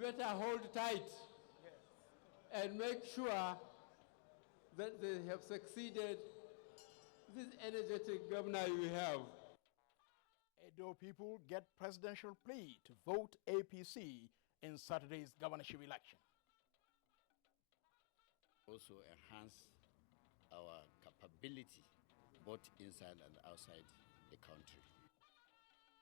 better hold tight and make sure that they have succeeded this energetic governor you have. Edo people get presidential plea to vote APC in Saturday's governorship election. Also enhance our capability both inside and outside the country.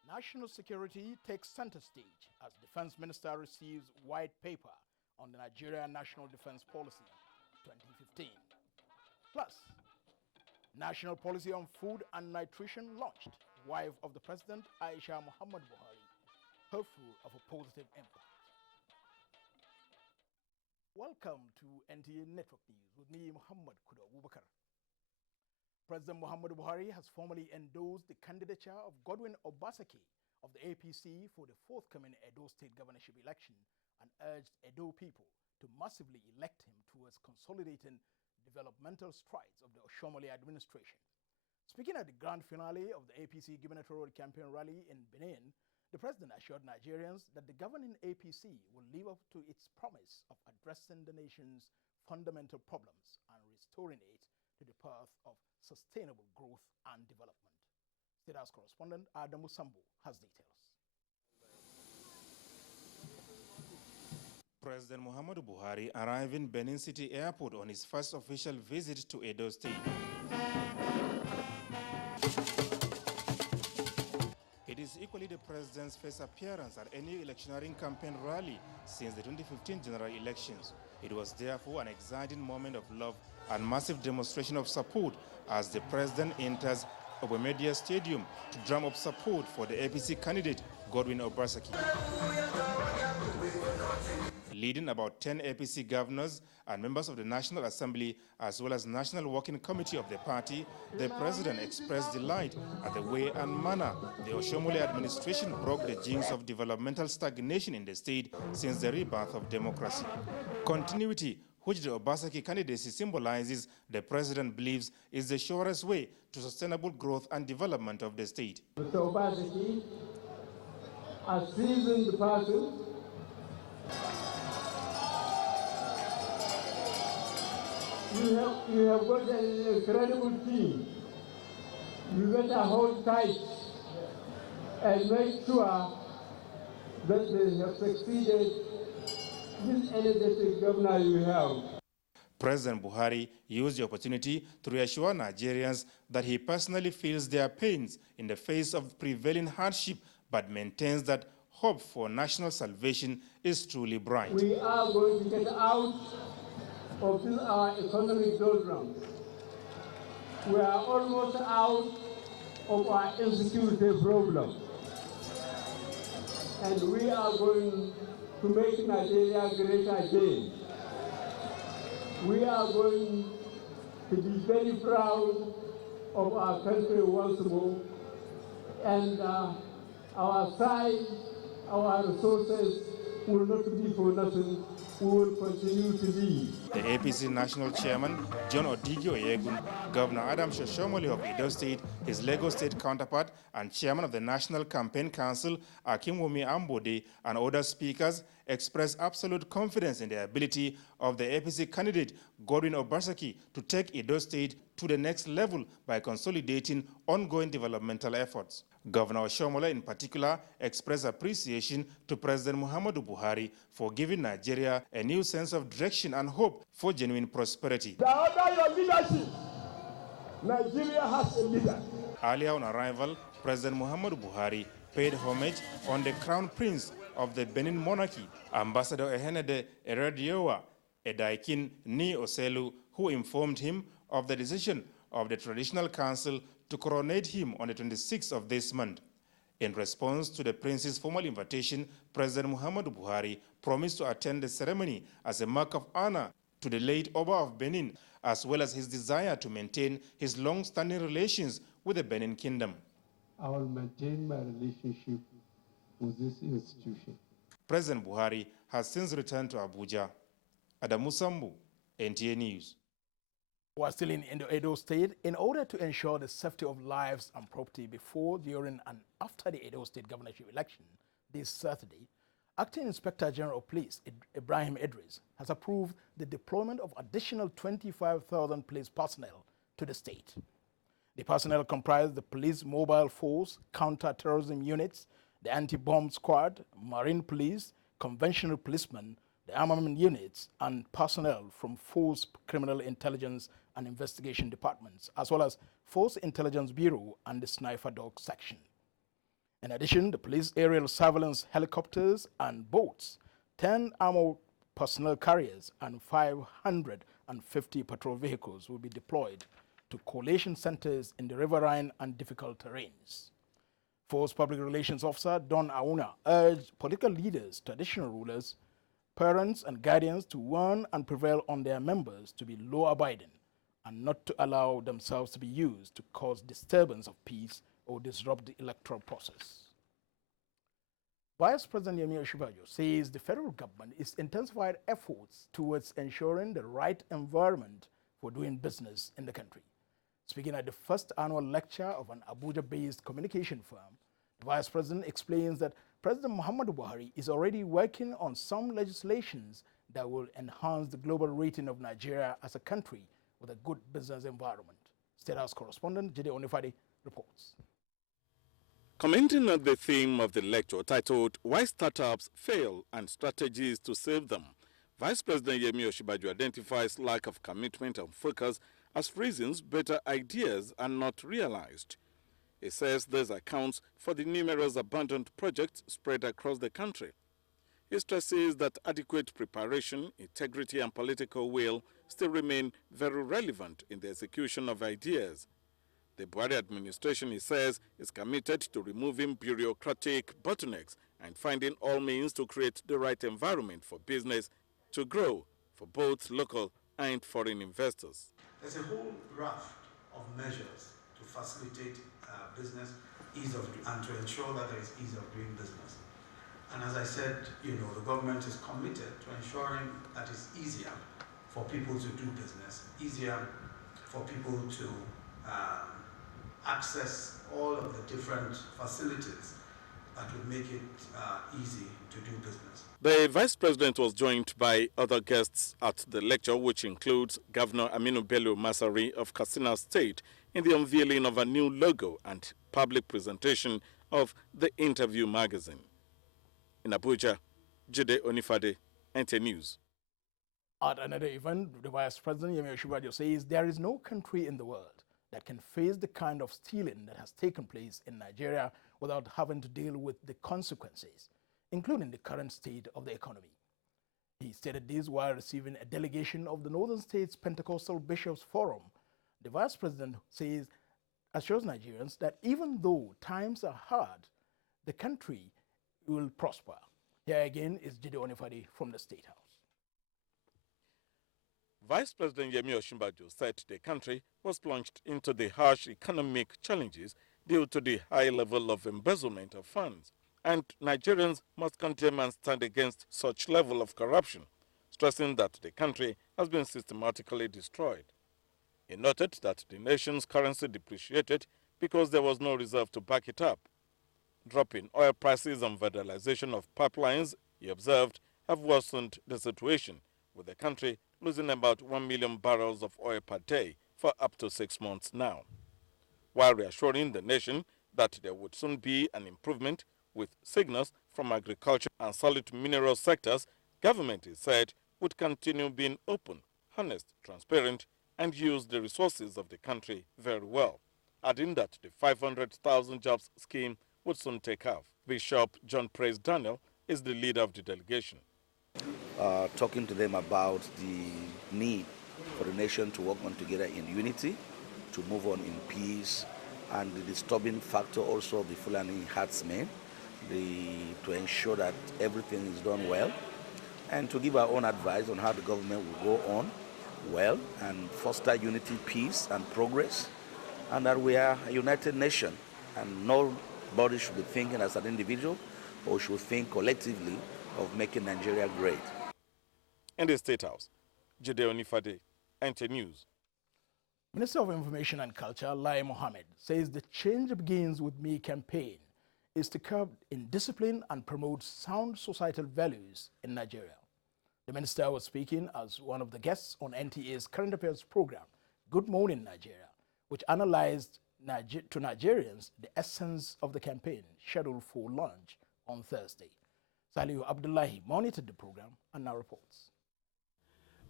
National security takes center stage as Defense Minister receives white paper on the Nigerian National Defense Policy 2015. Plus, National Policy on Food and Nutrition launched. Wife of the President, Aisha Muhammad Buhari, hopeful of a positive impact. Welcome to NTA Network News with me, Muhammad Kudo Abubakar. President Muhammad Buhari has formally endorsed the candidature of Godwin Obaseki of the APC for the forthcoming Edo State governorship election and urged Edo people to massively elect him towards consolidating developmental strides of the Oshomole administration. Speaking at the grand finale of the APC gubernatorial campaign rally in Benin, the president assured Nigerians that the governing APC will live up to its promise of addressing the nation's fundamental problems and restoring it to the path of sustainable growth and development. State House correspondent Adamu Sambu has details. President Muhammadu Buhari arrived in Benin City Airport on his first official visit to Edo State. It is equally the president's first appearance at any electioneering campaign rally since the 2015 general elections. It was therefore an exciting moment of love and massive demonstration of support as the president enters Obamedia Stadium to drum up support for the APC candidate Godwin Obaseki. Leading about 10 APC governors and members of the National Assembly as well as National Working Committee of the party, the president expressed delight at the way and manner the Oshomole administration broke the jinx of developmental stagnation in the state since the rebirth of democracy. Continuity, which the Obaseki candidacy symbolizes, the president believes is the surest way to sustainable growth and development of the state. Mr. Obaseki, a seasoned person, you have got an incredible team. You better hold tight and make sure that they have succeeded this energetic governor you have. President Buhari used the opportunity to reassure Nigerians that he personally feels their pains in the face of prevailing hardship, but maintains that hope for national salvation is truly bright. We are going to get out of this our economic doldrums. We are almost out of our insecurity problem. And we are going to make Nigeria great again. We are going to be very proud of our country once more. And our size, our resources will not be for nothing. We will continue to lead. The APC National Chairman, John Odigio Oyegun, Governor Adam Shoshomole of Edo State, his Lagos State counterpart, and Chairman of the National Campaign Council, Akinwumi Ambode, and other speakers expressed absolute confidence in the ability of the APC candidate, Godwin Obaseki, to take Edo State to the next level by consolidating ongoing developmental efforts. Governor Oshomole in particular expressed appreciation to President Muhammadu Buhari for giving Nigeria a new sense of direction and hope for genuine prosperity. Under your leadership, Nigeria has a leader. Earlier on arrival, President Muhammadu Buhari paid homage on the Crown Prince of the Benin monarchy, Ambassador Ehenede Erediowa Edaikin Ni Oselu, who informed him of the decision of the Traditional Council to coronate him on the 26th of this month. In response to the prince's formal invitation, President Muhammadu Buhari promised to attend the ceremony as a mark of honor to the late Oba of Benin, as well as his desire to maintain his long-standing relations with the Benin Kingdom. I will maintain my relationship with this institution. President Buhari has since returned to Abuja. Adamu Sambu, NTA News. We are still in Edo State. In order to ensure the safety of lives and property before, during, and after the Edo State governorship election this Saturday, Acting Inspector General of Police Ibrahim Idris has approved the deployment of additional 25,000 police personnel to the state. The personnel comprise the police mobile force, counter-terrorism units, the anti-bomb squad, marine police, conventional policemen, the armament units, and personnel from force criminal intelligence and investigation departments, as well as Force Intelligence Bureau and the Sniper Dog section. In addition, the police aerial surveillance helicopters and boats, 10 armored personnel carriers, and 550 patrol vehicles will be deployed to collation centers in the riverine and difficult terrains. Force Public Relations Officer Don Auna urged political leaders, traditional rulers, parents, and guardians to warn and prevail on their members to be law-abiding and not to allow themselves to be used to cause disturbance of peace or disrupt the electoral process. Vice President Yemi Osinbajo says the federal government is intensifying efforts towards ensuring the right environment for doing business in the country. Speaking at the first annual lecture of an Abuja-based communication firm, the Vice President explains that President Muhammadu Buhari is already working on some legislations that will enhance the global rating of Nigeria as a country with a good business environment. State House correspondent Jide Onifade reports. Commenting on the theme of the lecture titled Why Startups Fail and Strategies to Save Them, Vice President Yemi Osinbajo identifies lack of commitment and focus as reasons better ideas are not realized. He says this accounts for the numerous abandoned projects spread across the country. He stresses that adequate preparation, integrity, and political will still remain very relevant in the execution of ideas. The Buhari administration, he says, is committed to removing bureaucratic bottlenecks and finding all means to create the right environment for business to grow for both local and foreign investors. There's a whole raft of measures to facilitate business and to ensure that there is ease of doing business. And as I said, the government is committed to ensuring that it's easier for people to do business, easier for people to access all of the different facilities that would make it easy to do business. The Vice President was joined by other guests at the lecture, which includes Governor Aminu Bello Masari of Katsina State, in the unveiling of a new logo and public presentation of the Interview magazine. In Abuja, Jide Onifade, NTA News. At another event, the Vice President Yemi Osinbajo says there is no country in the world that can face the kind of stealing that has taken place in Nigeria without having to deal with the consequences, including the current state of the economy. He stated this while receiving a delegation of the Northern States Pentecostal Bishops Forum. The Vice President says, assures Nigerians that even though times are hard, the country will prosper. Here again is Jide Onifade from the State House. Vice President Yemi Osinbajo said the country was plunged into the harsh economic challenges due to the high level of embezzlement of funds, and Nigerians must condemn and stand against such level of corruption, stressing that the country has been systematically destroyed. He noted that the nation's currency depreciated because there was no reserve to back it up. Dropping oil prices and vandalization of pipelines, he observed, have worsened the situation, with the country losing about 1 million barrels of oil per day for up to 6 months now. While reassuring the nation that there would soon be an improvement with signals from agriculture and solid mineral sectors, government, he said, would continue being open, honest, transparent, and use the resources of the country very well, adding that the 500,000 jobs scheme would soon take off. Bishop John Praise Daniel is the leader of the delegation. Talking to them about the need for the nation to work on together in unity, to move on in peace, and the disturbing factor also of the Fulani herdsmen, to ensure that everything is done well, and to give our own advice on how the government will go on well and foster unity, peace, and progress, and that we are a united nation, and nobody should be thinking as an individual, but we should think collectively of making Nigeria great. In the State House, Jide Onifade, NTA News. Minister of Information and Culture, Lai Mohammed, says the Change Begins With Me campaign is to curb indiscipline and promote sound societal values in Nigeria. The minister was speaking as one of the guests on NTA's current affairs program, Good Morning Nigeria, which analyzed to Nigerians the essence of the campaign scheduled for launch on Thursday. Salihu Abdullahi monitored the program and now reports.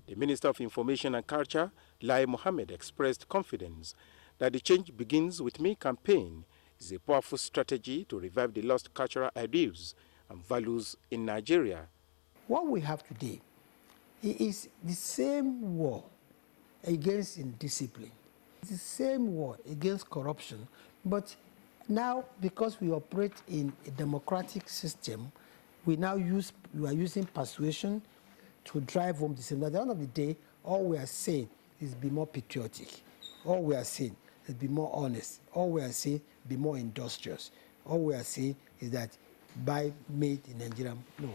The Minister of Information and Culture, Lai Mohammed, expressed confidence that the Change Begins With Me campaign is a powerful strategy to revive the lost cultural ideals and values in Nigeria. What we have today is the same war against indiscipline, it's the same war against corruption, but now because we operate in a democratic system, we are using persuasion to drive home the same. At the end of the day, all we are saying is be more patriotic. All we are saying is be more honest. All we are saying be more industrious. All we are saying is that buy made in Nigeria. No.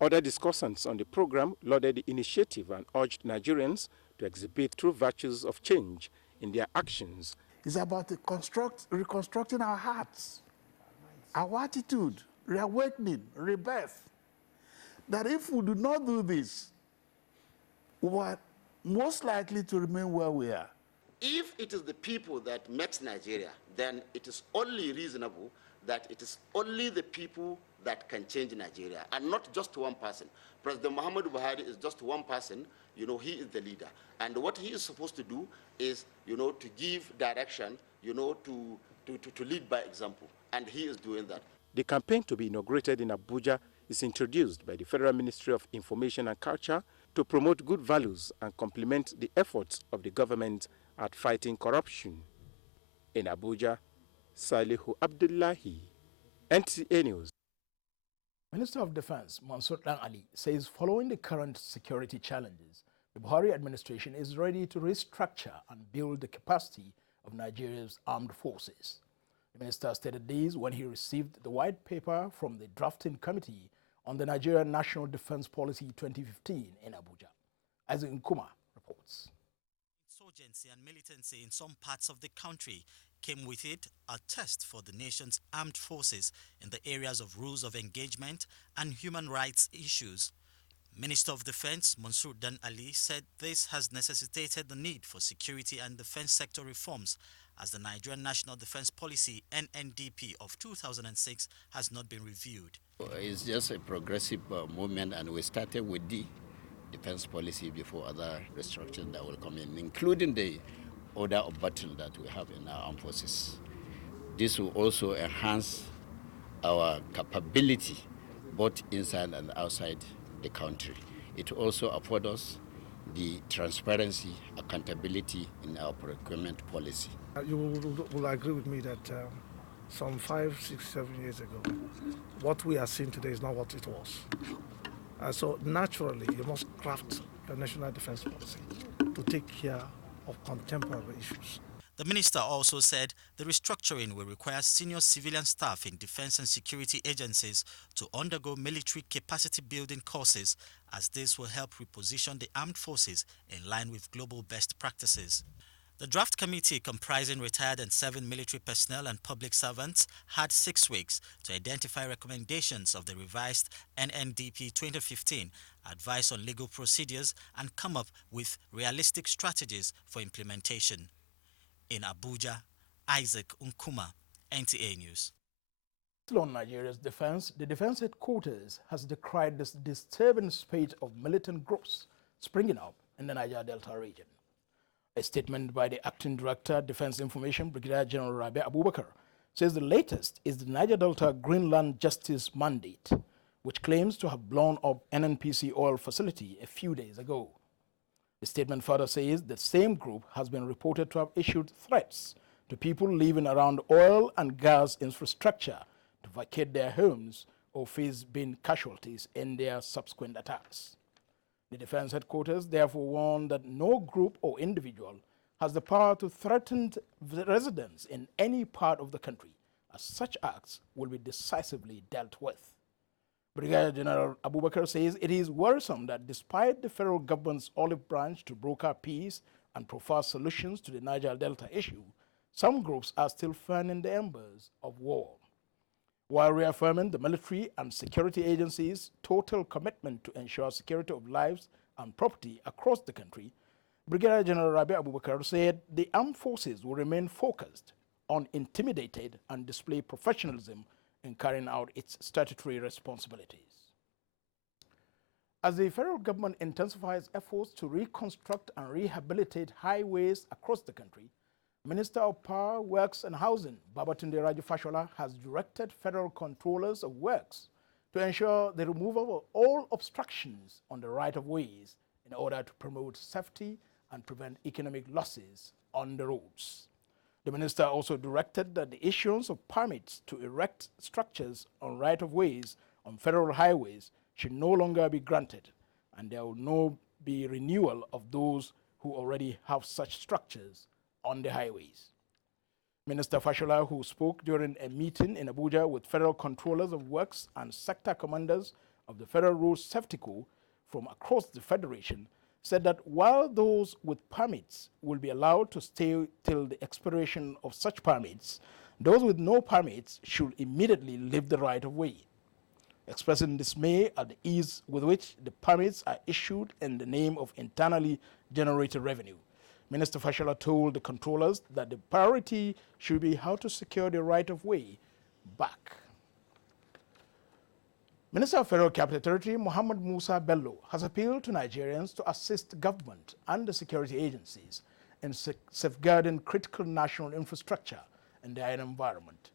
Other discussants on the program lauded the initiative and urged Nigerians to exhibit true virtues of change in their actions. It's about reconstructing our hearts, our attitude, reawakening, rebirth. That if we do not do this, we are most likely to remain where we are. If it is the people that makes Nigeria, then it is only reasonable that it is only the people that can change Nigeria, and not just one person. President Muhammadu Buhari is just one person, he is the leader. And what he is supposed to do is, to give direction, to lead by example. And he is doing that. The campaign to be inaugurated in Abuja is introduced by the Federal Ministry of Information and Culture to promote good values and complement the efforts of the government at fighting corruption. In Abuja, Salihu Abdullahi, NTA News. Minister of Defense Mansour Dan Ali says following the current security challenges, the Buhari administration is ready to restructure and build the capacity of Nigeria's armed forces. The minister stated this when he received the white paper from the drafting committee on the Nigerian National Defense Policy 2015 in Abuja. Isaac Nkuma reports. Insurgency and militancy in some parts of the country came with it a test for the nation's armed forces in the areas of rules of engagement and human rights issues. Minister of Defense Mansour Dan Ali said this has necessitated the need for security and defense sector reforms, as the Nigerian National Defense Policy (NNDP) of 2006 has not been reviewed. It's just a progressive movement, and we started with the defense policy before other restrictions that will come in, including the order of battle that we have in our armed forces. This will also enhance our capability both inside and outside the country. It will also afford us the transparency, accountability in our procurement policy. You will agree with me that some 5, 6, 7 years ago, what we are seeing today is not what it was. So naturally, you must craft a national defense policy to take care of contemporary issues. The minister also said the restructuring will require senior civilian staff in defense and security agencies to undergo military capacity building courses, as this will help reposition the armed forces in line with global best practices. The draft committee, comprising retired and serving military personnel and public servants, had 6 weeks to identify recommendations of the revised NNDP 2015, advise on legal procedures, and come up with realistic strategies for implementation. In Abuja, Isaac Nkuma, NTA News. Still on Nigeria's defense, the defense headquarters has decried this disturbing spate of militant groups springing up in the Niger Delta region. A statement by the Acting Director, Defense Information, Brigadier General Rabi Abubakar, says the latest is the Niger Delta Greenland Justice Mandate, which claims to have blown up NNPC oil facility a few days ago. The statement further says the same group has been reported to have issued threats to people living around oil and gas infrastructure to vacate their homes or face being casualties in their subsequent attacks. The defense headquarters therefore warned that no group or individual has the power to threaten the residents in any part of the country, as such acts will be decisively dealt with. Brigadier General Abubakar says it is worrisome that despite the federal government's olive branch to broker peace and proffer solutions to the Niger Delta issue, some groups are still fanning the embers of war. While reaffirming the military and security agencies' total commitment to ensure security of lives and property across the country, Brigadier General Rabi Abubakar said the armed forces will remain focused on intimidated and display professionalism in carrying out its statutory responsibilities. As the federal government intensifies efforts to reconstruct and rehabilitate highways across the country, Minister of Power, Works and Housing, Babatunde Rajafashola, has directed federal controllers of works to ensure the removal of all obstructions on the right-of-ways in order to promote safety and prevent economic losses on the roads. The minister also directed that the issuance of permits to erect structures on right-of-ways on federal highways should no longer be granted, and there will no be renewal of those who already have such structures on the highways. Minister Fashola, who spoke during a meeting in Abuja with federal controllers of works and sector commanders of the Federal Road Safety Corps from across the Federation, said that while those with permits will be allowed to stay till the expiration of such permits, those with no permits should immediately leave the right-of-way. Expressing dismay at the ease with which the permits are issued in the name of internally generated revenue, Minister Fashola told the controllers that the priority should be how to secure the right-of-way back. Minister of Federal Capital Territory, Muhammad Musa Bello, has appealed to Nigerians to assist government and the security agencies in safeguarding critical national infrastructure and their environment.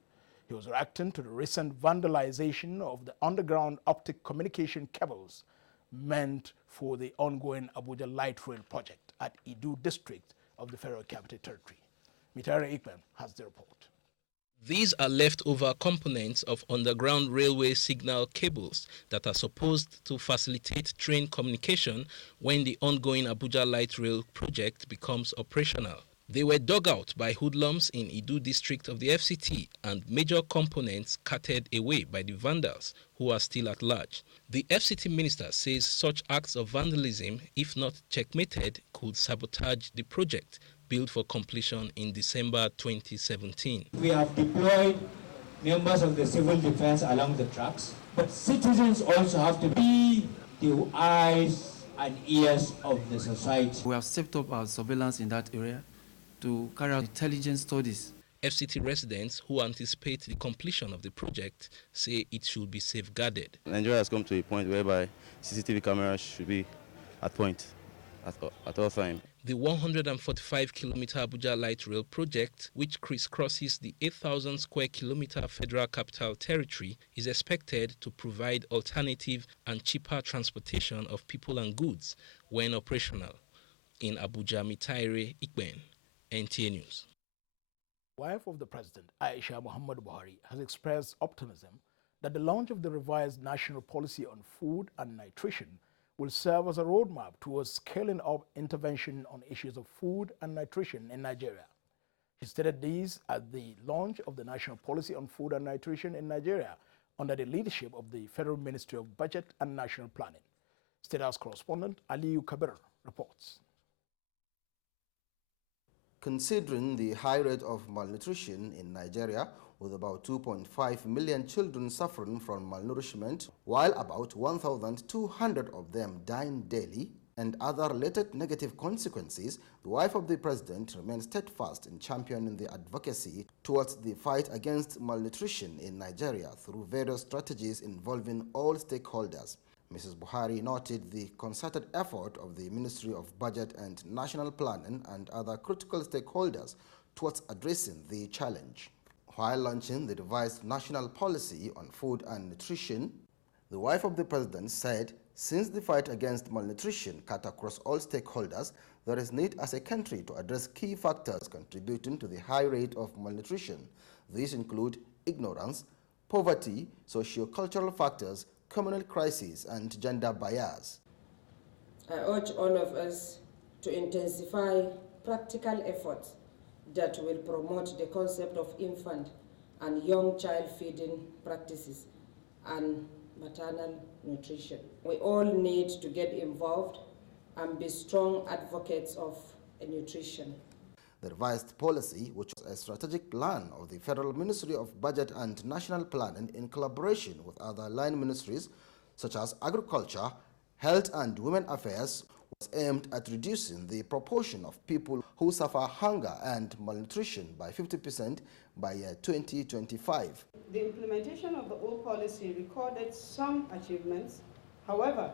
He was reacting to the recent vandalization of the underground optic communication cables meant for the ongoing Abuja Light Rail project at Idu district of the Federal Capital Territory. Mitari Ikman has the report. These are leftover components of underground railway signal cables that are supposed to facilitate train communication when the ongoing Abuja Light Rail project becomes operational. They were dug out by hoodlums in Idu district of the FCT and major components carted away by the vandals who are still at large. The FCT minister says such acts of vandalism, if not checkmated, could sabotage the project built for completion in December 2017. We have deployed members of the civil defense along the tracks, but citizens also have to be the eyes and ears of the society. We have stepped up our surveillance in that area to carry out intelligence studies. FCT residents who anticipate the completion of the project say it should be safeguarded. Nigeria has come to a point whereby CCTV cameras should be at point at all times. The 145-kilometer Abuja Light Rail project, which crisscrosses the 8,000 square kilometer Federal Capital Territory, is expected to provide alternative and cheaper transportation of people and goods when operational. In Abuja, Mitaire Ikben, NTA News. Wife of the President, Aisha Muhammad Buhari, has expressed optimism that the launch of the revised national policy on food and nutrition will serve as a roadmap towards scaling up intervention on issues of food and nutrition in Nigeria. She stated these at the launch of the national policy on food and nutrition in Nigeria under the leadership of the Federal Ministry of Budget and National Planning. State House correspondent Aliyu Kabir reports. Considering the high rate of malnutrition in Nigeria, with about 2.5 million children suffering from malnourishment, while about 1,200 of them dying daily, and other related negative consequences, the wife of the president remains steadfast in championing the advocacy towards the fight against malnutrition in Nigeria through various strategies involving all stakeholders. Mrs. Buhari noted the concerted effort of the Ministry of Budget and National Planning and other critical stakeholders towards addressing the challenge. While launching the revised national policy on food and nutrition, the wife of the president said, since the fight against malnutrition cut across all stakeholders, there is need as a country to address key factors contributing to the high rate of malnutrition. These include ignorance, poverty, socio-cultural factors, communal crises, and gender bias. I urge all of us to intensify practical efforts that will promote the concept of infant and young child feeding practices and maternal nutrition. We all need to get involved and be strong advocates of nutrition. The revised policy, which was a strategic plan of the Federal Ministry of Budget and National Planning in collaboration with other line ministries such as Agriculture, Health and Women Affairs, was aimed at reducing the proportion of people who suffer hunger and malnutrition by 50% by 2025. The implementation of the old policy recorded some achievements. However,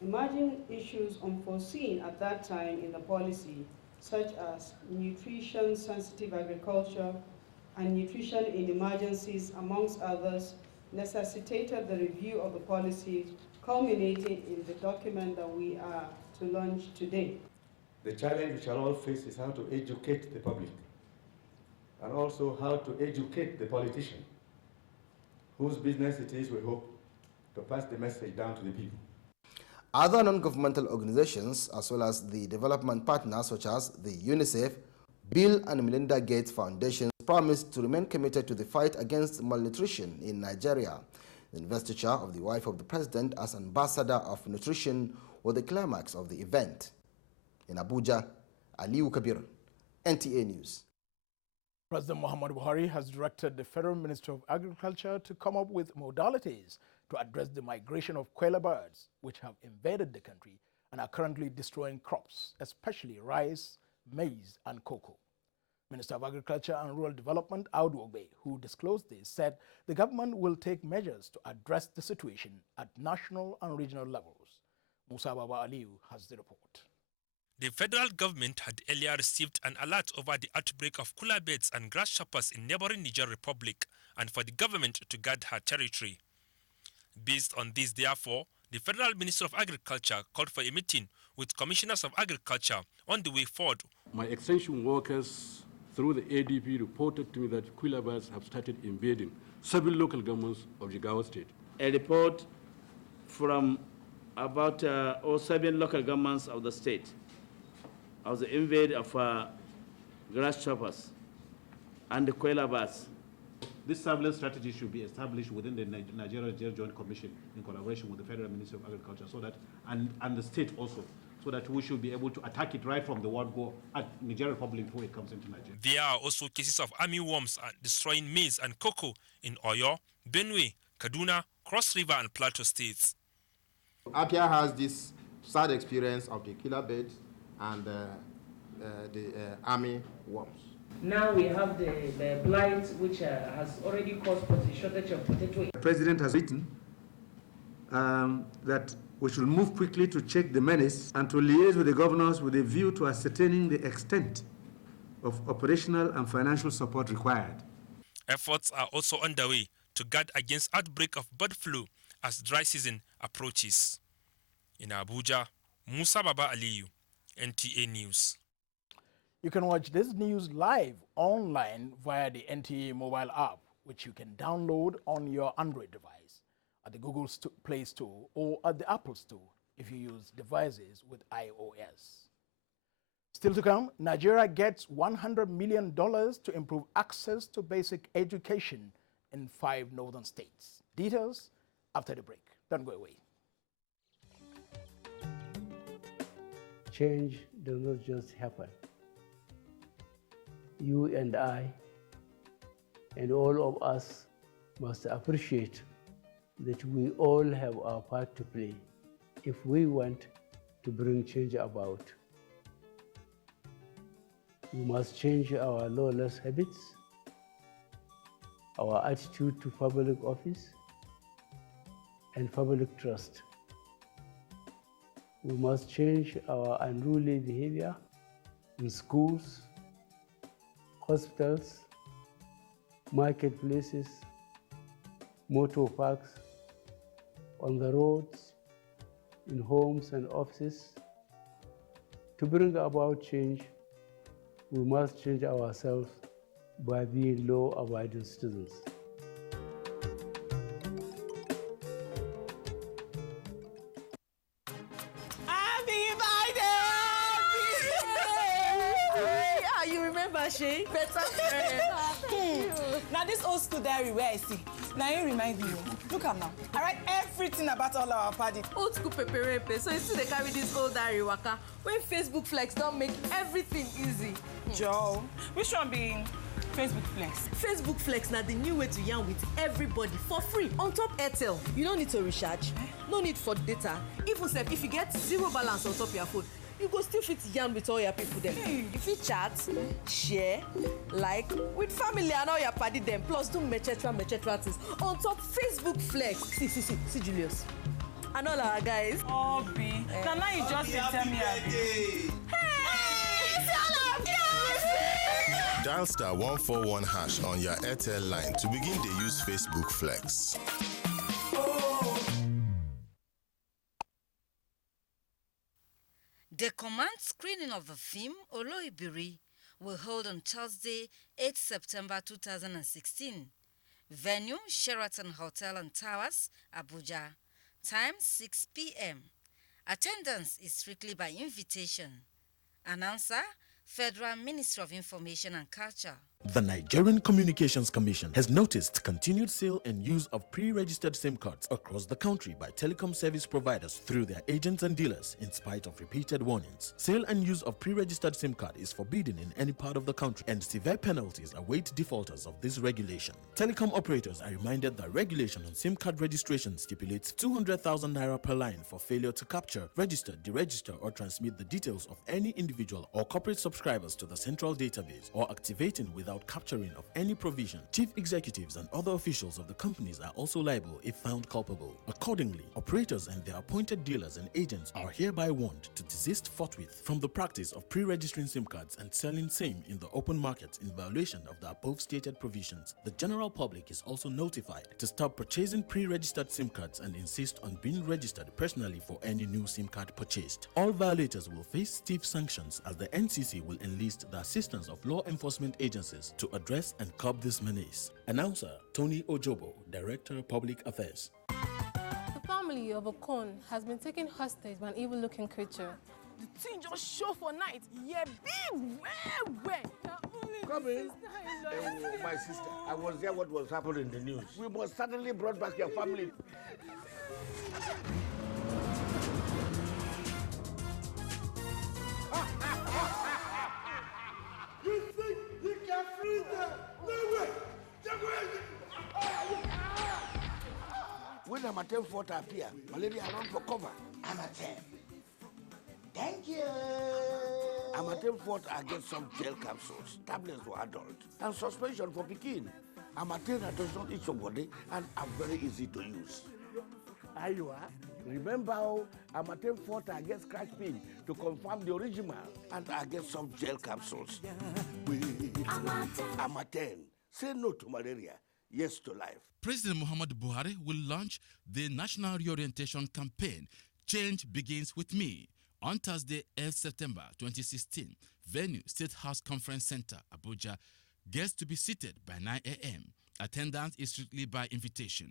emerging issues unforeseen at that time in the policy, such as nutrition-sensitive agriculture and nutrition in emergencies, amongst others, necessitated the review of the policy, culminating in the document that we are to launch today. The challenge we shall all face is how to educate the public, and also how to educate the politician, whose business it is, we hope, to pass the message down to the people. Other non-governmental organizations, as well as the development partners such as the UNICEF, Bill and Melinda Gates Foundation, promised to remain committed to the fight against malnutrition in Nigeria. The investiture of the wife of the president as ambassador of nutrition was the climax of the event. In Abuja, Aliu Kabir, NTA News. President Muhammadu Buhari has directed the Federal Ministry of Agriculture to come up with modalities to address the migration of koala birds, which have invaded the country and are currently destroying crops, especially rice, maize, and cocoa. Minister of Agriculture and Rural Development, Audu Ogbe, who disclosed this, said the government will take measures to address the situation at national and regional levels. Musa Baba Aliu has the report. The federal government had earlier received an alert over the outbreak of koala birds and grasshoppers in neighboring Niger Republic, and for the government to guard her territory. Based on this, therefore, the Federal Minister of Agriculture called for a meeting with commissioners of agriculture on the way forward. My extension workers through the ADP reported to me that koala birds have started invading several local governments of Jigawa State. A report from about 7 local governments of the state of the invade of grasshoppers and the koala birds. This surveillance strategy should be established within the Nigeria Joint Commission in collaboration with the Federal Ministry of Agriculture, so that and the state also, so that we should be able to attack it right from the word go at Nigeria Republic before it comes into Nigeria. There are also cases of army worms destroying maize and cocoa in Oyo, Benue, Kaduna, Cross River, and Plateau states. Apia has this sad experience of the killer birds and the army worms. Now we have the blight, which has already caused a shortage of potato. The President has written that we should move quickly to check the menace and to liaise with the governors with a view to ascertaining the extent of operational and financial support required. Efforts are also underway to guard against outbreak of bird flu as dry season approaches. In Abuja, Musa Baba Aliyu, NTA News. You can watch this news live online via the NTA mobile app, which you can download on your Android device at the Google Play Store or at the Apple Store if you use devices with iOS. Still to come, Nigeria gets $100 million to improve access to basic education in 5 northern states. Details after the break. Don't go away. Change does not just happen. You and I and all of us must appreciate that we all have our part to play if we want to bring change about. We must change our lawless habits, our attitude to public office, and public trust. We must change our unruly behavior in schools, hospitals, marketplaces, motor parks, on the roads, in homes and offices. To bring about change, we must change ourselves by being law-abiding citizens. You remember Shay. Better Now this old school diary where I see. Now you remind me. Look at now. I write everything about all our parties. Old school peperepe. So you see they carry this old diary waka. When Facebook Flex don't make everything easy. Joe, which one be Facebook Flex? Facebook Flex now the new way to yarn with everybody for free on top Airtel. You don't need to recharge. No need for data. Even if you get zero balance on top your phone, you go still fit yarn with all your people them. You fit chat, share, like with family and all your party them. Plus do mechetra things on top Facebook Flex. See Julius. And all our guys. Oh, B. Now you just tell me Hey! Dial star 141 hash on your Airtel line to begin the use Facebook Flex. The command screening of the film Oloibiri will hold on Thursday, 8 September 2016. Venue, Sheraton Hotel and Towers, Abuja. Time, 6 p.m. Attendance is strictly by invitation. Announcer, Federal Ministry of Information and Culture. The Nigerian Communications Commission has noticed continued sale and use of pre-registered SIM cards across the country by telecom service providers through their agents and dealers in spite of repeated warnings. Sale and use of pre-registered SIM card is forbidden in any part of the country and severe penalties await defaulters of this regulation. Telecom operators are reminded that regulation on SIM card registration stipulates 200,000 naira per line for failure to capture, register, deregister or transmit the details of any individual or corporate subscribers to the central database or activating without capturing of any provision. Chief executives and other officials of the companies are also liable if found culpable. Accordingly, operators and their appointed dealers and agents are hereby warned to desist forthwith from the practice of pre-registering SIM cards and selling same in the open market in violation of the above stated provisions. The general public is also notified to stop purchasing pre-registered SIM cards and insist on being registered personally for any new SIM card purchased. All violators will face stiff sanctions as the NCC will enlist the assistance of law enforcement agencies to address and curb this menace. Announcer Tony Ojobo, Director Public Affairs. The family of Okon has been taken hostage by an evil-looking creature. The thing just show for night. Yeah, big, where? Come in. My sister, I was there what was happening in the news. We must suddenly brought back your family. You think you can freeze them? No way! When Amatem fought appear, malaria run for cover. Amatem. Thank you. Amatem fought against some gel capsules, tablets for adults, and suspension for Pekin. Amatem does not eat somebody and are very easy to use. Aywa, remember how Amatem fought against crash pain to confirm the original and against some gel capsules. Amatem. Say no to malaria, yes to life. President Muhammadu Buhari will launch the National Reorientation Campaign, Change Begins With Me, on Thursday, 8 September 2016. Venue, State House Conference Center, Abuja. Guests to be seated by 9 a.m. Attendance is strictly by invitation.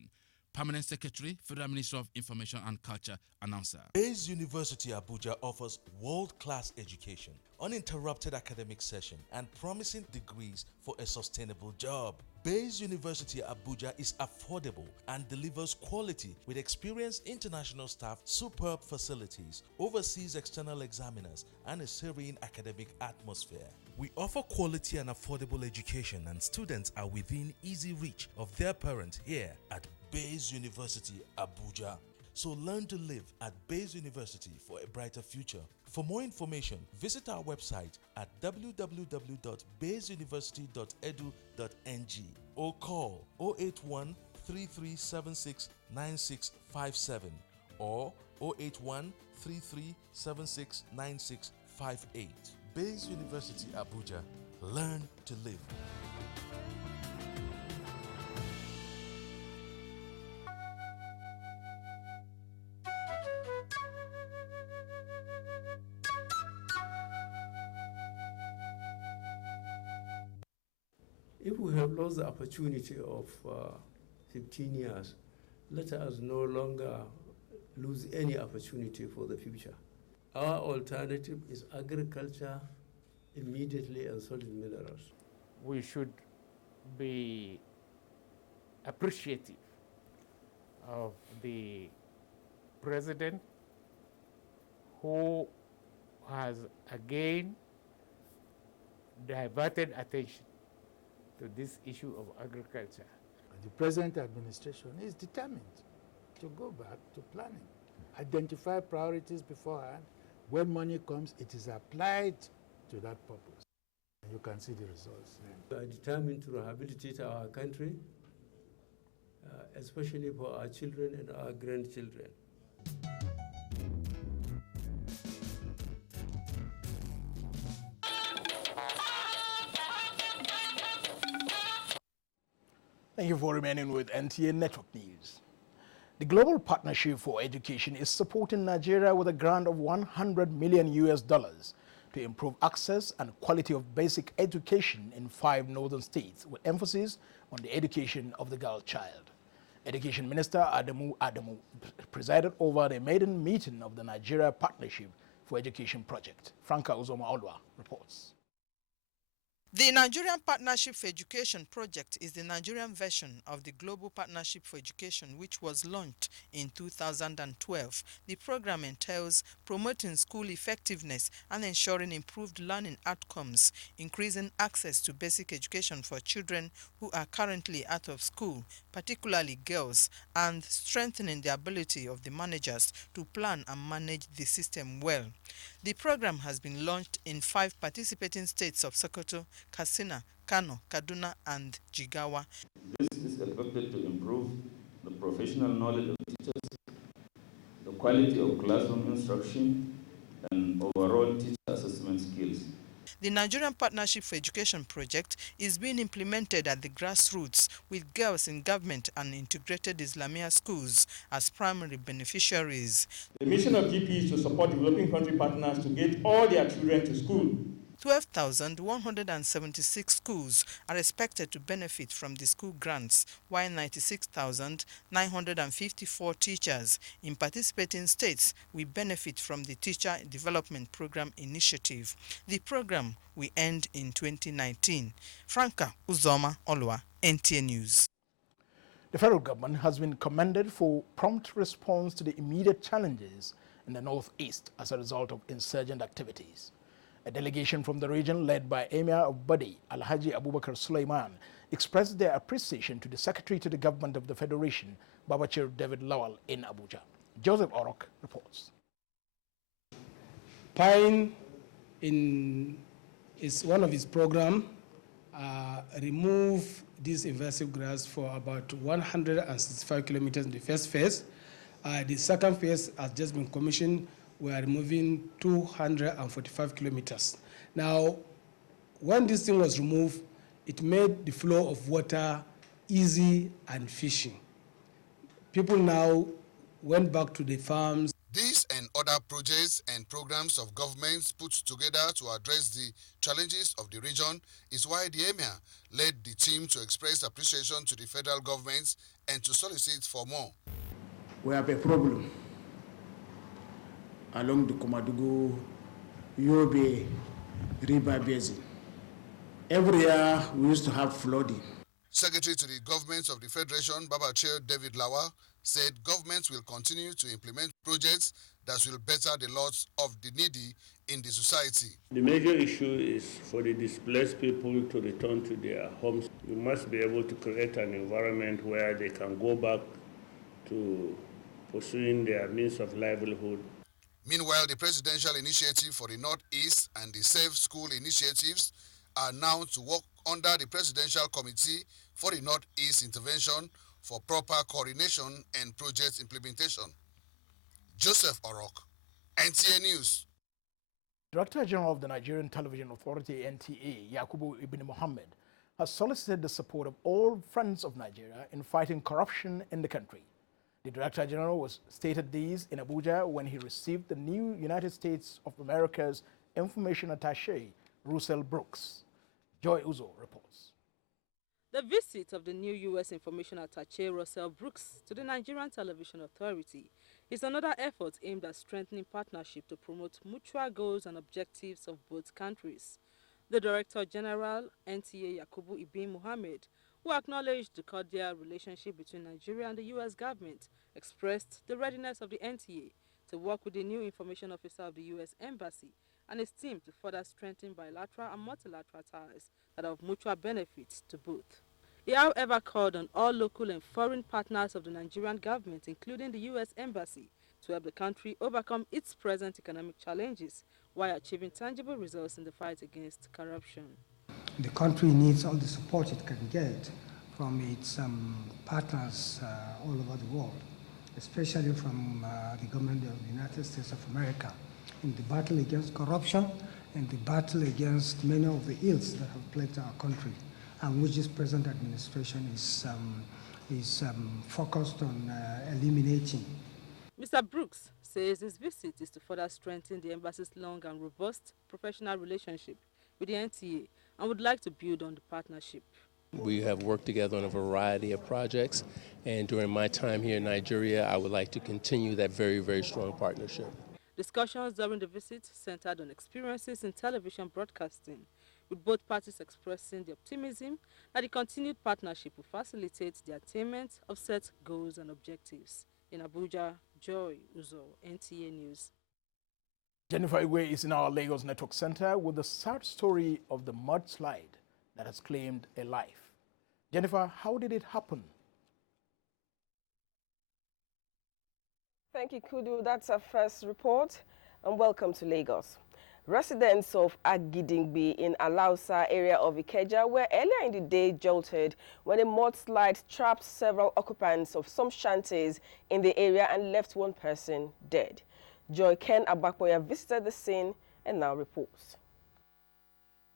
Permanent Secretary, Federal Ministry of Information and Culture, announcer. Pest University Abuja offers world-class education, uninterrupted academic session, and promising degrees for a sustainable job. Pest University Abuja is affordable and delivers quality with experienced international staff, superb facilities, overseas external examiners, and a serene academic atmosphere. We offer quality and affordable education, and students are within easy reach of their parents here at Pest University Abuja. So learn to live at Pest University for a brighter future. For more information, visit our website at www.pestuniversity.edu.ng or call 081 3376 9657 or 081 3376 9658. Pest University Abuja. Learn to live. If we have lost the opportunity of 15 years, let us no longer lose any opportunity for the future. Our alternative is agriculture immediately and solid minerals. We should be appreciative of the president who has again diverted attention to this issue of agriculture. The present administration is determined to go back to planning, identify priorities beforehand. When money comes, it is applied to that purpose. And you can see the results. We are determined to rehabilitate our country, especially for our children and our grandchildren. Thank you for remaining with NTA Network News. The Global Partnership for Education is supporting Nigeria with a grant of $100 million to improve access and quality of basic education in 5 northern states, with emphasis on the education of the girl child. Education Minister Adamu presided over the maiden meeting of the Nigeria Partnership for Education project. Franca Uzoma Olwa reports. The Nigerian Partnership for Education project is the Nigerian version of the Global Partnership for Education, which was launched in 2012. The program entails promoting school effectiveness and ensuring improved learning outcomes, increasing access to basic education for children who are currently out of school, particularly girls, and strengthening the ability of the managers to plan and manage the system well. The program has been launched in 5 participating states of Sokoto, Katsina, Kano, Kaduna, and Jigawa. This is expected to improve the professional knowledge of teachers, the quality of classroom instruction, and overall teacher assessment skills. The Nigerian Partnership for Education project is being implemented at the grassroots with girls in government and integrated Islamia schools as primary beneficiaries. The mission of GP is to support developing country partners to get all their children to school. 12,176 schools are expected to benefit from the school grants, while 96,954 teachers in participating states will benefit from the Teacher Development Program initiative. The program will end in 2019. Franca Uzoma Olwa, NTA News. The federal government has been commended for prompt response to the immediate challenges in the northeast as a result of insurgent activities. A delegation from the region led by Emir of Badi, Alhaji Abubakar Sulaiman, expressed their appreciation to the Secretary to the Government of the Federation, Babachir David Lawal, in Abuja. Joseph Orok reports. Pine is one of his programs, remove this invasive grass for about 165 kilometers in the first phase. The second phase has just been commissioned. We are removing 245 kilometers. Now, when this thing was removed, it made the flow of water easy and fishing. People now went back to the farms. These and other projects and programs of governments put together to address the challenges of the region is why the Emir led the team to express appreciation to the federal government and to solicit for more. We have a problem along the Komadugu Yobe River Basin. Every year we used to have flooding. Secretary to the Government of the Federation, Babachir David Lawal, said governments will continue to implement projects that will better the lots of the needy in the society. The major issue is for the displaced people to return to their homes. You must be able to create an environment where they can go back to pursuing their means of livelihood. Meanwhile, the Presidential Initiative for the Northeast and the Safe School Initiatives are now to work under the Presidential Committee for the Northeast Intervention for proper coordination and project implementation. Joseph Orok, NTA News. Director General of the Nigerian Television Authority, NTA, Yakubu Ibn Mohammed, has solicited the support of all friends of Nigeria in fighting corruption in the country. The Director General stated these in Abuja when he received the new United States of America's Information Attaché, Russell Brooks. Joy Uzo reports. The visit of the new U.S. Information Attaché, Russell Brooks, to the Nigerian Television Authority is another effort aimed at strengthening partnership to promote mutual goals and objectives of both countries. The Director General, NTA Yakubu Ibn Mohammed, who acknowledged the cordial relationship between Nigeria and the U.S. government, expressed the readiness of the NTA to work with the new information officer of the U.S. Embassy and his team to further strengthen bilateral and multilateral ties that are of mutual benefit to both. He, however, called on all local and foreign partners of the Nigerian government, including the U.S. Embassy, to help the country overcome its present economic challenges while achieving tangible results in the fight against corruption. The country needs all the support it can get from its partners all over the world, especially from the government of the United States of America in the battle against corruption and the battle against many of the ills that have plagued our country, and which this present administration is focused on eliminating. Mr. Brooks says his visit is to further strengthen the embassy's long and robust professional relationship with the NTA and would like to build on the partnership. We have worked together on a variety of projects, and during my time here in Nigeria, I would like to continue that very, very strong partnership. Discussions during the visit centered on experiences in television broadcasting, with both parties expressing the optimism that the continued partnership will facilitate the attainment of set goals and objectives. In Abuja, Joy Uzo, NTA News. Jennifer Igwe is in our Lagos Network Center with the sad story of the mudslide that has claimed a life. Jennifer, how did it happen? Thank you, Kudu. That's our first report, and welcome to Lagos. Residents of Agidingbi in Alausa area of Ikeja were earlier in the day jolted when a mudslide trapped several occupants of some shanties in the area and left one person dead. Joy Ken Abakboya visited the scene and now reports.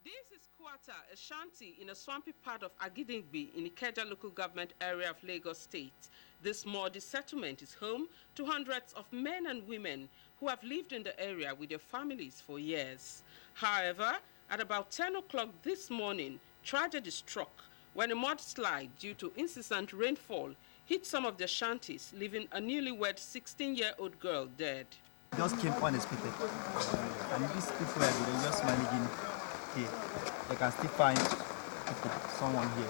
This is Kwata, a shanty in a swampy part of Agidingbi in Ikeja local government area of Lagos State. This muddy settlement is home to hundreds of men and women who have lived in the area with their families for years. However, at about 10 o'clock this morning, tragedy struck when a mudslide due to incessant rainfall hit some of the shanties, leaving a newlywed 16-year-old girl dead. Just came unexpected, and these people are just managing here. They can still find people, someone here.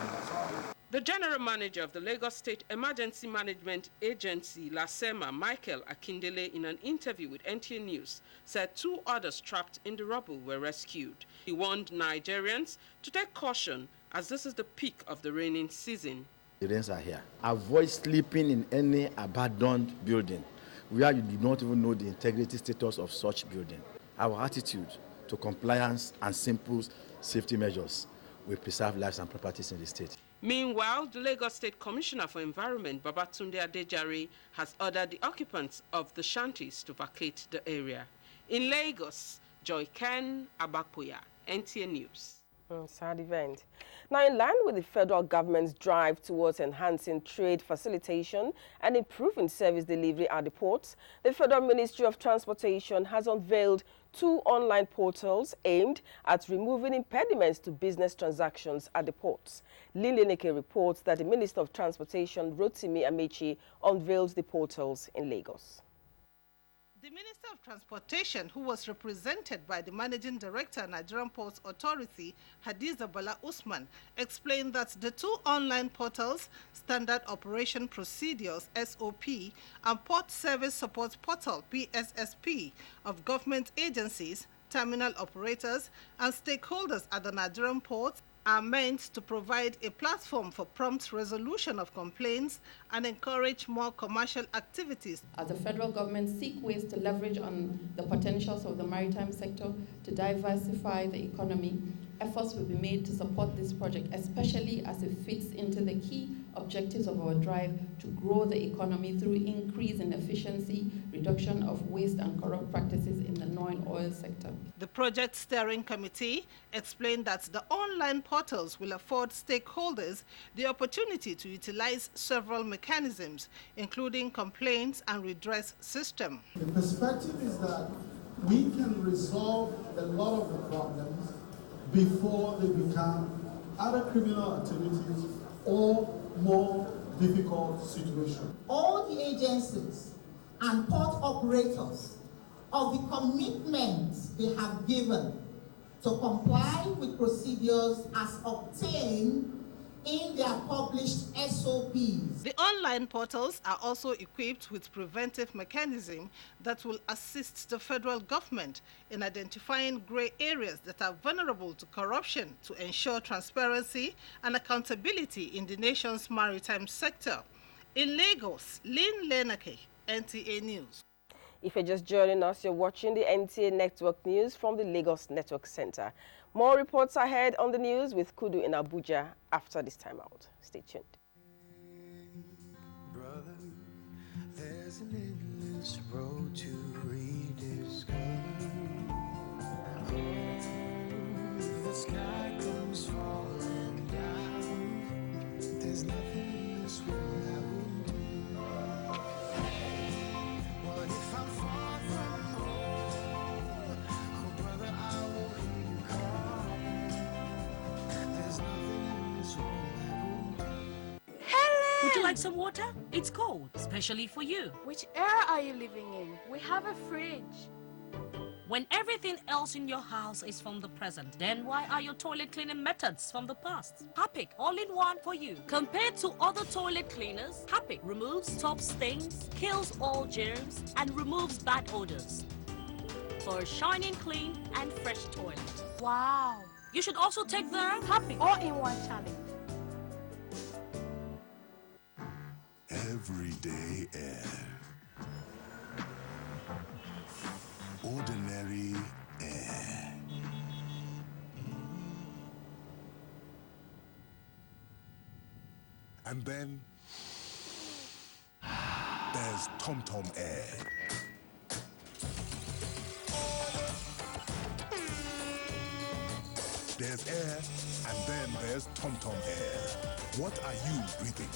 The general manager of the Lagos State Emergency Management Agency, LASEMA, Michael Akindele, in an interview with NTA News, said 2 others trapped in the rubble were rescued. He warned Nigerians to take caution as this is the peak of the raining season. The rains are here. Avoid sleeping in any abandoned building where you do not even know the integrity status of such building. Our attitude to compliance and simple safety measures will preserve lives and properties in the state. Meanwhile, the Lagos State Commissioner for Environment, Babatunde Adejare, has ordered the occupants of the shanties to vacate the area. In Lagos, Joy Ken Abakboya, NTA News. Sad event. Now, in line with the federal government's drive towards enhancing trade facilitation and improving service delivery at the ports, the Federal Ministry of Transportation has unveiled 2 online portals aimed at removing impediments to business transactions at the ports. Lindeneke reports that the Minister of Transportation, Rotimi Amechi, unveiled the portals in Lagos. The Minister of Transportation, who was represented by the Managing Director, Nigerian Ports Authority, Hadiza Bala Usman, explained that the 2 online portals, Standard Operation Procedures, SOP, and Port Service Support Portal, PSSP, of government agencies, terminal operators, and stakeholders at the Nigerian ports are meant to provide a platform for prompt resolution of complaints and encourage more commercial activities. As the federal government seek ways to leverage on the potentials of the maritime sector to diversify the economy, efforts will be made to support this project, especially as it fits into the key objectives of our drive to grow the economy through increase in efficiency, reduction of waste and corrupt practices in the non-oil sector. The project steering committee explained that the online portals will afford stakeholders the opportunity to utilize several mechanisms, including complaints and redress system. The perspective is that we can resolve a lot of the problems before they become other criminal activities or more difficult situations. All the agencies and port operators of the commitments they have given to comply with procedures as obtained in their published SOPs. The online portals are also equipped with preventive mechanisms that will assist the federal government in identifying grey areas that are vulnerable to corruption to ensure transparency and accountability in the nation's maritime sector. In Lagos, Lynn Lenake, NTA News. If you're just joining us, you're watching the NTA Network News from the Lagos Network Center. More reports ahead on the news with Kudu in Abuja after this time out. Stay tuned. Brother, there's an endless road to rediscover. If the sky comes falling down, there's nothing in this world I wouldn't do. What if I'm far from home? Oh, brother, I won't hear you call. There's nothing in this world I wouldn't do. Helen! Would you like some water? It's cold, especially for you. Which era are you living in? We have a fridge. When everything else in your house is from the present, then why are your toilet cleaning methods from the past? Harpic, all-in-one for you. Compared to other toilet cleaners, Harpic removes top stains, kills all germs, and removes bad odors for a shining, clean, and fresh toilet. Wow! You should also take the Harpic all-in-one challenge. Everyday air. Ordinary air. And then there's TomTom Air. There's air, and then there's TomTom Air. What are you breathing?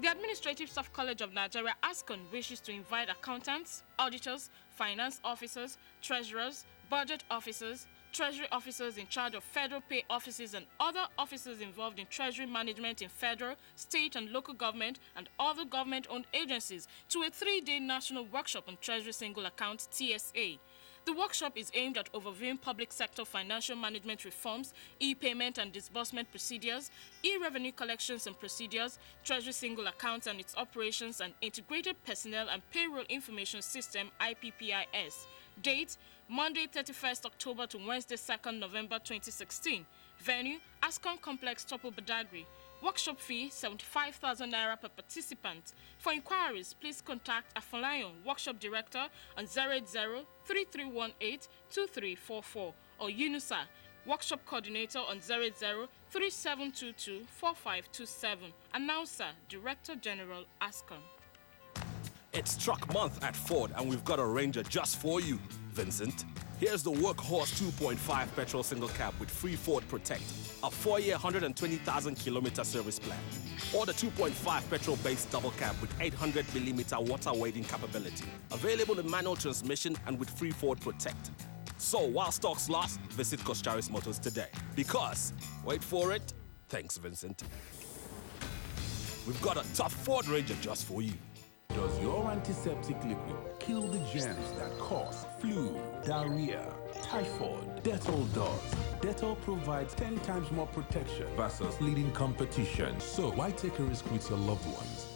The Administrative Staff College of Nigeria, ASCON, wishes to invite accountants, auditors, finance officers, treasurers, budget officers, treasury officers in charge of federal pay offices and other officers involved in treasury management in federal, state and local government and other government-owned agencies to a 3-day national workshop on Treasury Single Account TSA. The workshop is aimed at overviewing public sector financial management reforms, e-payment and disbursement procedures, e-revenue collections and procedures, Treasury Single Accounts and its operations, and Integrated Personnel and Payroll Information System IPPIS. Date, Monday 31st October to Wednesday 2nd November 2016. Venue, ASCON Complex, Topo Badagry. Workshop fee, 75,000 naira per participant. For inquiries, please contact Afolayan, Workshop Director, on 080-3318-2344 or Yunusa, Workshop Coordinator, on 080-3722-4527. Announcer, Director General, ASCON. It's truck month at Ford, and we've got a Ranger just for you, Vincent. Here's the Workhorse 2.5 petrol single cab with free Ford Protect, a 4-year, 120,000-kilometer service plan. Or the 2.5 petrol-based double cab with 800mm water wading capability, available in manual transmission and with free Ford Protect. So while stocks last, visit Kostaris Motors today. Because, wait for it, thanks Vincent, we've got a tough Ford Ranger just for you. Does your antiseptic liquid kill the germs that cause flu, diarrhea, typhoid? Dettol does. Dettol provides 10 times more protection versus leading competition. So why take a risk with your loved ones?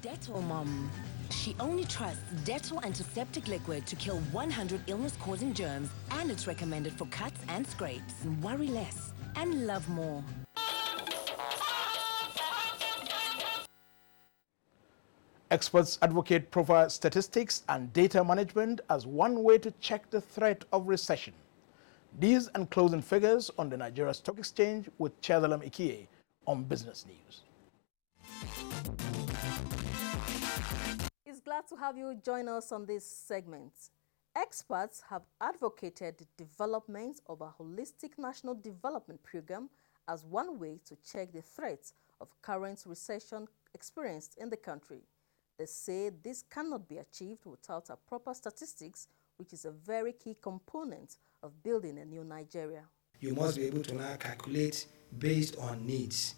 Dettol Mom. She only trusts Dettol antiseptic liquid to kill 100 illness-causing germs, and it's recommended for cuts and scrapes. Worry less and love more. Experts advocate proper statistics and data management as one way to check the threat of recession. These and closing figures on the Nigeria Stock Exchange with Chedalam Ikie on Business News. It's glad to have you join us on this segment. Experts have advocated the development of a holistic national development program as one way to check the threats of current recession experienced in the country. They say this cannot be achieved without a proper statistics, which is a very key component of building a new Nigeria. You must be able to now calculate based on needs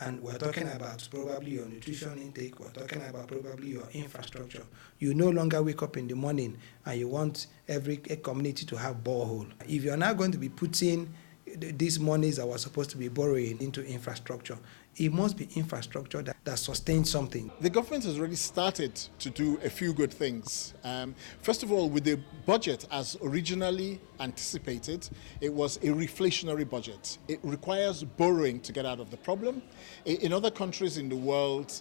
and we're talking about probably your nutrition intake, we're talking about probably your infrastructure. You no longer wake up in the morning and you want every community to have borehole. If you're now going to be putting these monies that we're supposed to be borrowing into infrastructure, it must be infrastructure that sustains something. The government has already started to do a few good things. First of all, with the budget as originally anticipated, it was a reflationary budget. It requires borrowing to get out of the problem. In other countries in the world,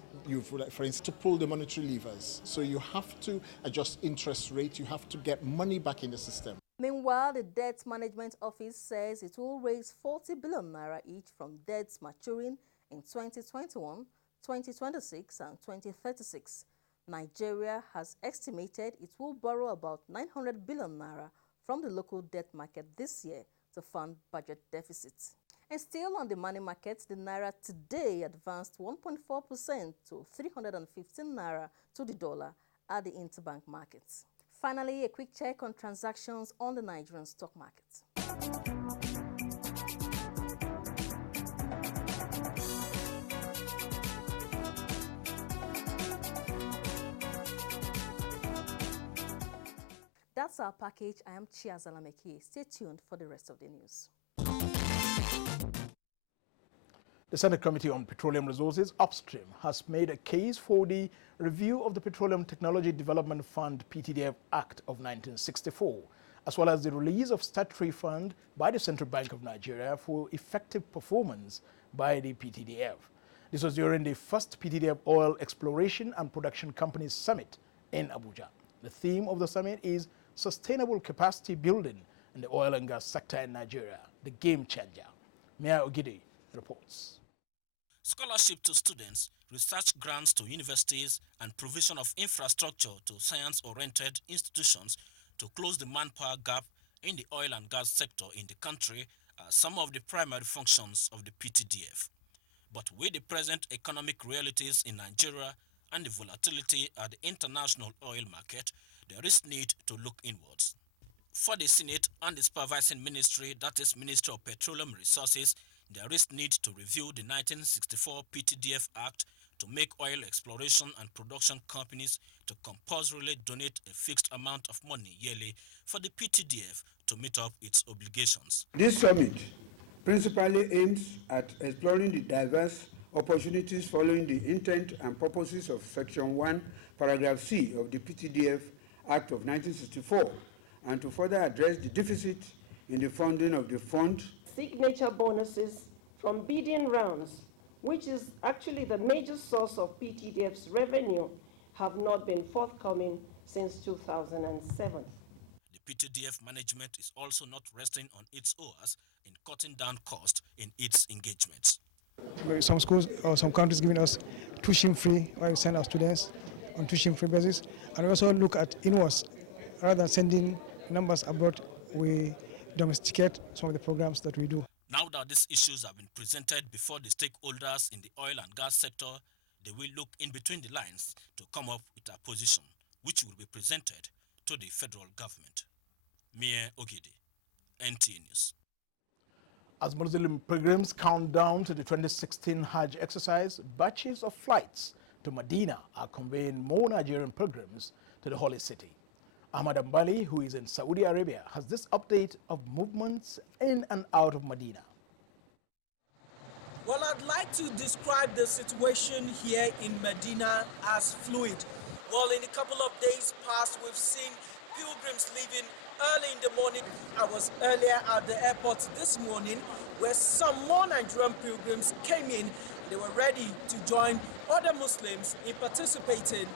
for instance, to pull the monetary levers. So you have to adjust interest rate, you have to get money back in the system. Meanwhile, the Debt Management Office says it will raise 40 billion naira each from debts maturing in 2021, 2026 and 2036. Nigeria has estimated it will borrow about 900 billion naira from the local debt market this year to fund budget deficits. And still on the money markets, the naira today advanced 1.4% to 315 naira to the dollar at the interbank markets. Finally, a quick check on transactions on the Nigerian stock market. That's our package. I am Chia Zalameki. Stay tuned for the rest of the news. The Senate Committee on Petroleum Resources Upstream has made a case for the review of the Petroleum Technology Development Fund PTDF Act of 1964, as well as the release of statutory fund by the Central Bank of Nigeria for effective performance by the PTDF. This was during the first PTDF Oil Exploration and Production Companies Summit in Abuja. The theme of the summit is Sustainable Capacity Building in the Oil and Gas Sector in Nigeria, the Game Changer. Mia Ogide reports. Scholarship to students, research grants to universities, and provision of infrastructure to science-oriented institutions to close the manpower gap in the oil and gas sector in the country are some of the primary functions of the PTDF. But with the present economic realities in Nigeria and the volatility at the international oil market, there is need to look inwards. For the Senate and the supervising ministry, that is Ministry of Petroleum Resources, there is need to review the 1964 PTDF Act to make oil exploration and production companies to compulsorily donate a fixed amount of money yearly for the PTDF to meet up its obligations. This summit principally aims at exploring the diverse opportunities following the intent and purposes of Section 1, Paragraph C of the PTDF Act of 1964, and to further address the deficit in the funding of the fund. Signature bonuses from bidding rounds, which is actually the major source of PTDF's revenue, have not been forthcoming since 2007. The PTDF management is also not resting on its oars in cutting down costs in its engagements. Some schools or some countries giving us tuition-free, where we send our students on tuition-free basis, and we also look at inwards. Rather than sending numbers abroad, we domesticate some of the programs that we do. Now that these issues have been presented before the stakeholders in the oil and gas sector, they will look in between the lines to come up with a position, which will be presented to the federal government. Mie Ogidi, NTA News. As Muslim pilgrims count down to the 2016 Hajj exercise, batches of flights to Medina are conveying more Nigerian pilgrims to the holy city. Ahmad Ambali, who is in Saudi Arabia, has this update of movements in and out of Medina. Well, I'd like to describe the situation here in Medina as fluid. Well, in a couple of days past, we've seen pilgrims leaving early in the morning. I was earlier at the airport this morning where some more Nigerian pilgrims came in. They were ready to join other Muslims in participating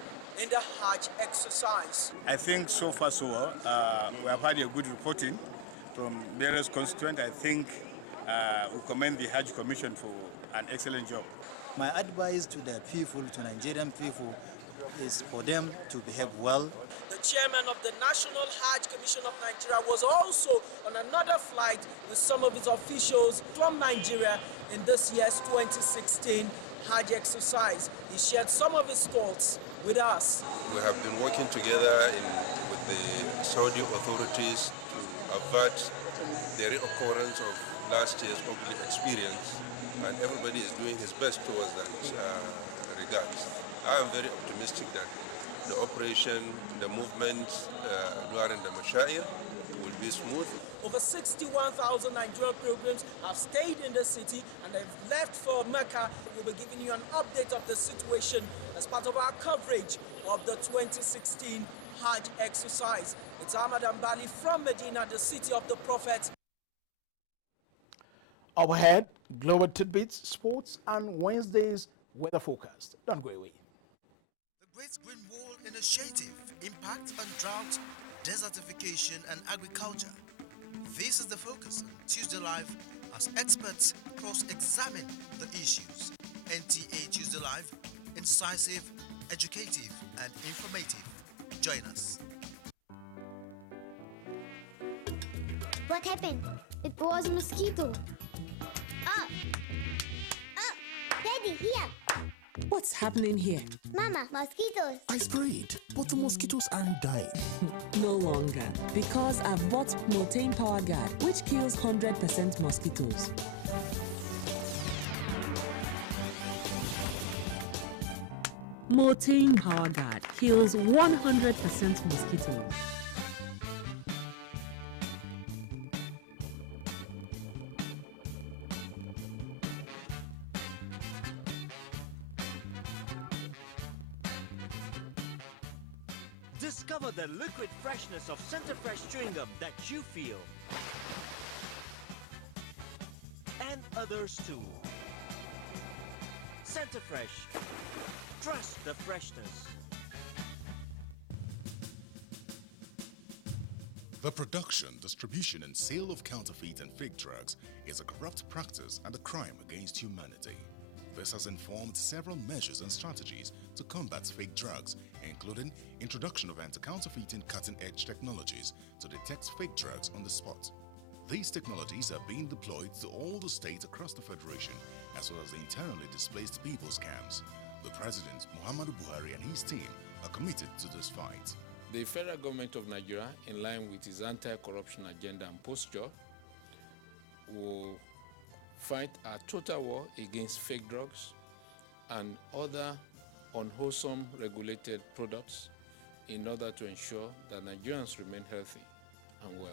in the Hajj exercise. I think so far so well. We have had a good reporting from various constituents. I think we commend the Hajj Commission for an excellent job. My advice to the people, to Nigerian people, is for them to behave well. The chairman of the National Hajj Commission of Nigeria was also on another flight with some of his officials from Nigeria in this year's 2016 Hajj exercise. He shared some of his thoughts with us. We have been working together with the Saudi authorities to avert the reoccurrence of last year's ugly experience and everybody is doing his best towards that regards. I am very optimistic that the operation, the movement during the Mashair will be smooth. Over 61,000 Nigerian pilgrims have stayed in the city and they've left for Mecca. We'll be giving you an update of the situation as part of our coverage of the 2016 Hajj exercise. It's Ahmad Ambali from Medina, the city of the Prophet. Overhead, global tidbits, sports, and Wednesday's weather forecast. Don't go away. The Great Green Wall Initiative, impact on drought, desertification, and agriculture. This is the focus on Tuesday Live as experts cross-examine the issues. NTA Tuesday Live, incisive, educative, and informative. Join us. What happened? It was a mosquito. Daddy, here. What's happening here? Mama, mosquitoes. I sprayed, but the mosquitoes aren't dying. No longer, because I've bought Motane Power Guard, which kills 100% mosquitoes. Motane Power Guard kills 100% mosquitoes. Discover the liquid freshness of Center Fresh chewing gum that you feel. And others too. Center Fresh. Trust the freshness. The production, distribution, and sale of counterfeit and fake drugs is a corrupt practice and a crime against humanity. This has informed several measures and strategies to combat fake drugs, including introduction of anti-counterfeiting cutting-edge technologies to detect fake drugs on the spot. These technologies are being deployed to all the states across the Federation, as well as the internally displaced people's camps. The President, Muhammadu Buhari, and his team are committed to this fight. The federal government of Nigeria, in line with its anti-corruption agenda and posture, will fight a total war against fake drugs and other unwholesome regulated products in order to ensure that Nigerians remain healthy and well.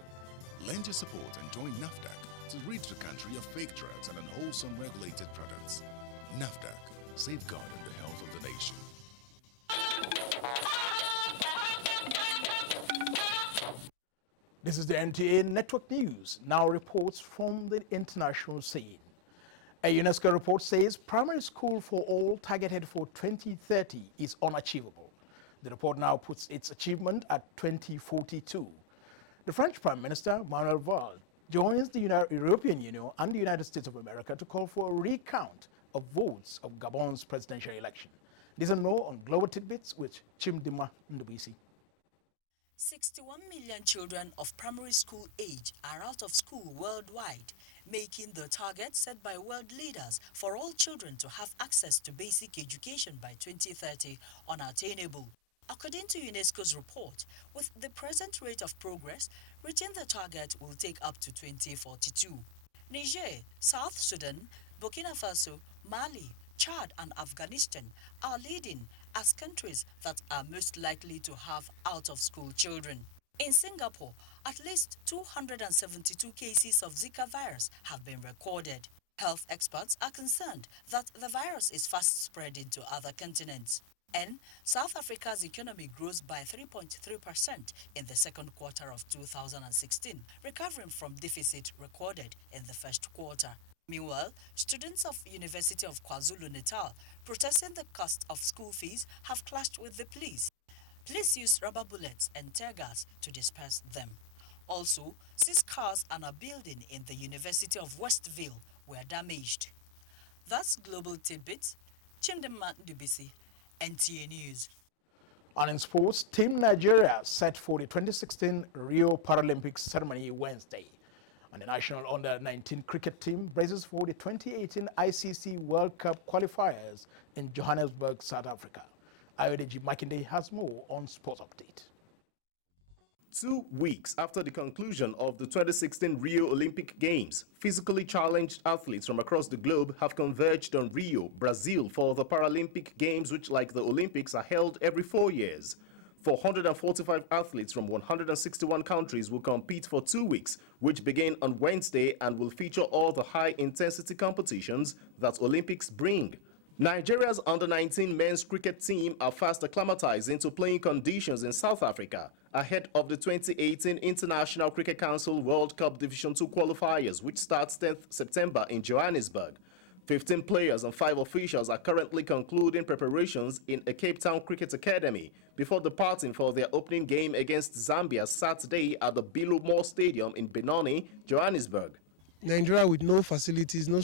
Lend your support and join NAFDAC to rid the country of fake drugs and unwholesome regulated products. NAFDAC, safeguarding the health of the nation. This is the NTA Network News, now reports from the international scene. A UNESCO report says primary school for all targeted for 2030 is unachievable. The report now puts its achievement at 2042. The French Prime Minister, Manuel Valls, joins the European Union and the United States of America to call for a recount of votes of Gabon's presidential election. This and more on Global Tidbits with Chimdima Ndubisi. 61 million children of primary school age are out of school worldwide, making the target set by world leaders for all children to have access to basic education by 2030 unattainable. According to UNESCO's report, with the present rate of progress, reaching the target will take up to 2042. Niger, South Sudan, Burkina Faso, Mali, Chad and Afghanistan are leading as countries that are most likely to have out-of-school children. In Singapore, at least 272 cases of Zika virus have been recorded. Health experts are concerned that the virus is fast spreading to other continents. And South Africa's economy grows by 3.3% in the second quarter of 2016, recovering from deficit recorded in the first quarter. Meanwhile, students of University of KwaZulu-Natal protesting the cost of school fees have clashed with the police. Police used rubber bullets and tear gas to disperse them. Also, 6 cars and a building in the University of Westville were damaged. That's Global Tidbits. Chimdema Ndubisi, NTA News. And in sports, Team Nigeria set for the 2016 Rio Paralympics ceremony Wednesday. And the national under-19 cricket team braces for the 2018 ICC World Cup qualifiers in Johannesburg, South Africa. Ayodeji Makinde has more on Sports Update. 2 weeks after the conclusion of the 2016 Rio Olympic Games, physically challenged athletes from across the globe have converged on Rio, Brazil for the Paralympic Games, which, like the Olympics, are held every 4 years. 445 athletes from 161 countries will compete for 2 weeks, which begin on Wednesday and will feature all the high-intensity competitions that Olympics bring. Nigeria's under-19 men's cricket team are fast acclimatizing to playing conditions in South Africa ahead of the 2018 International Cricket Council World Cup Division 2 qualifiers, which starts 10th September in Johannesburg. 15 players and 5 officials are currently concluding preparations in a Cape Town Cricket Academy before departing for their opening game against Zambia Saturday at the Bilumore Stadium in Benoni, Johannesburg. Nigeria with no facilities, no